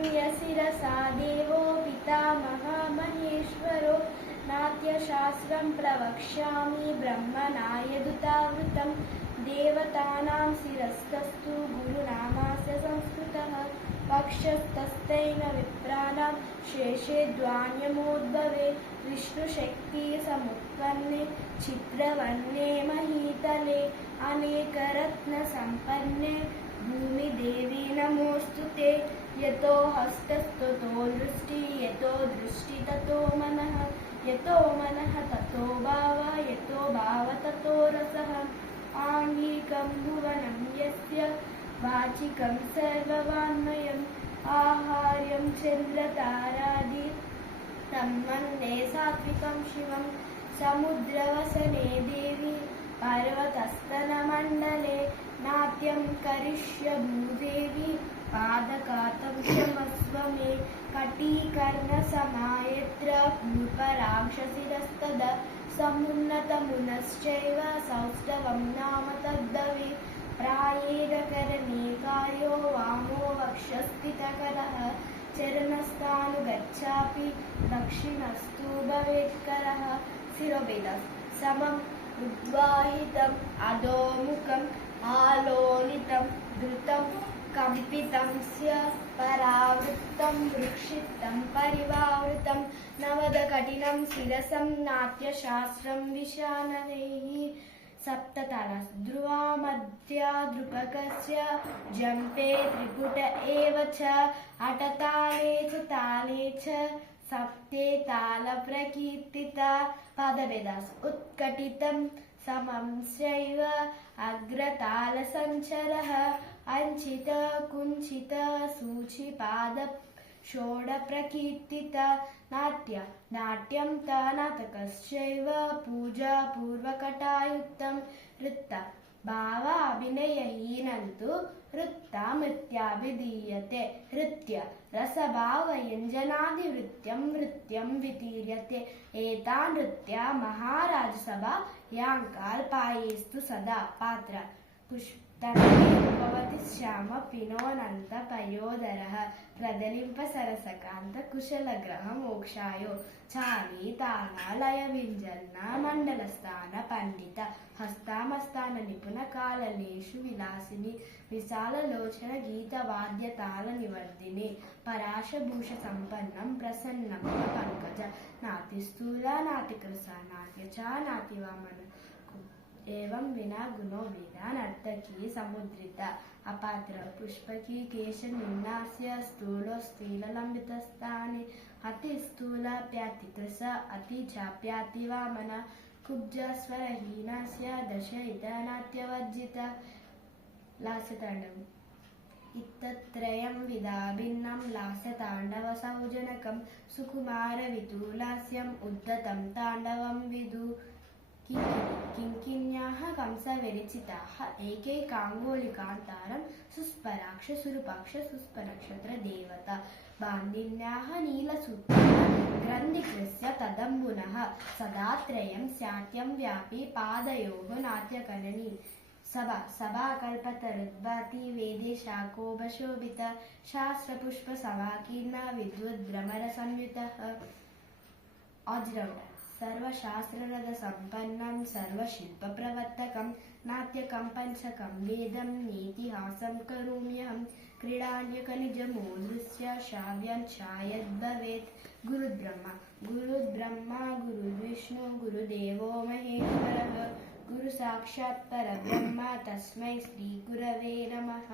प्रणम्य शिरसा देवो पितामहः महेश्वरो नाट्यशास्त्रं प्रवक्ष्यामि ब्रह्मणायदुतावृतं देवतानां शिरस्तस्तु गुरुनामास्य संस्कृतः पक्षस्तस्तेन विप्राणां शेषे द्वान्यमोद्भवे विष्णुशक्तिसमुत्पन्ने चित्रवर्णे महीतले अनेकरत्नसम्पन्ने भूमिदेवी नमोऽस्तु ते यतो हस्तस्ततो दृष्टि यतो दृष्टि ततो मनः यतो मनः ततो भावः यतो भाव ततो रसः आङ्गिकं भुवनं यस्य वाचिकं सर्ववाङ्मयम् आहार्यं चन्द्रतारादि तं वन्दे सात्विकं शिवं समुद्रवसने देवी पर्वतस्तनमण्डले नाट्यं करिष्य भूदेवी पादकातं क्षमस्व मे कटीकर्णसमायत्र भूपराक्षसिरस्तद समुन्नतमुनश्चैव सौष्ठवं नाम तद्दवे प्रायेण करणे कार्यो वामो वक्षस्थितकरः चरणस्थानुगच्छापि दक्षिणस्तु भवेत्करः शिरोभेदः समम् उद्वाहितम् अधोमुखम् आलोलितं द्रुतं कम्पितं स्य परावृत्तं वृक्षितं परिवावृतं नवदकटिनं शिरसं नाट्यशास्त्रं विशानदैः सप्ततालः ध्रुवा मध्या ध्रुपकस्य जम्पे त्रिपुट एव च अटताले च ताले च सप्ते तालप्रकीर्तिता पादभेदाः उत्कटितं समंश्चैव अग्रतालसञ्चरः अञ्चित कुञ्चित सूचिपाद षोडप्रकीर्तिता नाट्यं नाटकश्चैव पूजा पूर्वकटायुक्तं वृत्त भावाभिनयहीनं तु वृत्तमित्याभिधीयते नृत्य रसभावव्यञ्जनादिवृत्त्यं वृत्त्यं वितीर्यते एता नृत्या महाराजसभा यांकाल्पायेस्तु सदा पात्र पुष्पवति श्याम पिनोऽनन्त पयोधरः प्रदलिम्पसरसकान्त कुशलग्रह मोक्षायो चाली तानालय विञ्जन्न मण्डलस्थान पंडित हस्तामस्तान निपुण कालनेषु विलासिनी विशाललोचन गीतवाद्यताल निवर्दिनी पराशभूष सम्पन्नं प्रसन्नं पंकज नातिस्थूल नातिकृसा नाट्यच नातिवामन एवं विना गुणो वेदा नर्तकी समुद्रिता अपात्र पुष्पकी केशनिम्नास्य स्थूलो स्त्रीललम्बितस्थाने अतिस्थूलाप्यातिकृश अतिचाप्यातिवामन कुब्जस्वरहीनस्य दशयितनाट्यवर्जिता लास्यताण्डवम् इत्तत्रयं विदाभिन्नं लास्यताण्डवसौजनकं सुकुमारवितुलास्यम् उद्धतं ताण्डवं विदु किङ्किण्याः कंसविरचिताः एकैकाङ्गुलिकान्तारं सुस्पराक्ष सुरूपाक्ष सुस्पनक्षत्र देवता बान्दिन्याः नीलसूत्राः ग्रन्थिकृस्य तदम्बुनः सदात्रयं स्यात्यं व्यापी पादयोः नाट्यकलनी सभाकल्पतरुद्भाति वेदे शाकोपशोभित शास्त्रपुष्पसमाकीर्ण विद्वद्भ्रमरसंयुतः ऑलराउंडर सर्वशास्त्ररद सम्पन्नं सर्वशिल्पप्रवर्तकं नाट्यकं पंचकं वेदं नीतिहासं करोम्यहं क्रीडान्यकनिजमूलस्य श्राव्यं छायद्भवेत् गुरुर्ब्रह्मा गुरुर्विष्णु गुरुदेवो महेश्वरः गुरुसाक्षात् परब्रह्म तस्मै श्रीगुरवे नमः।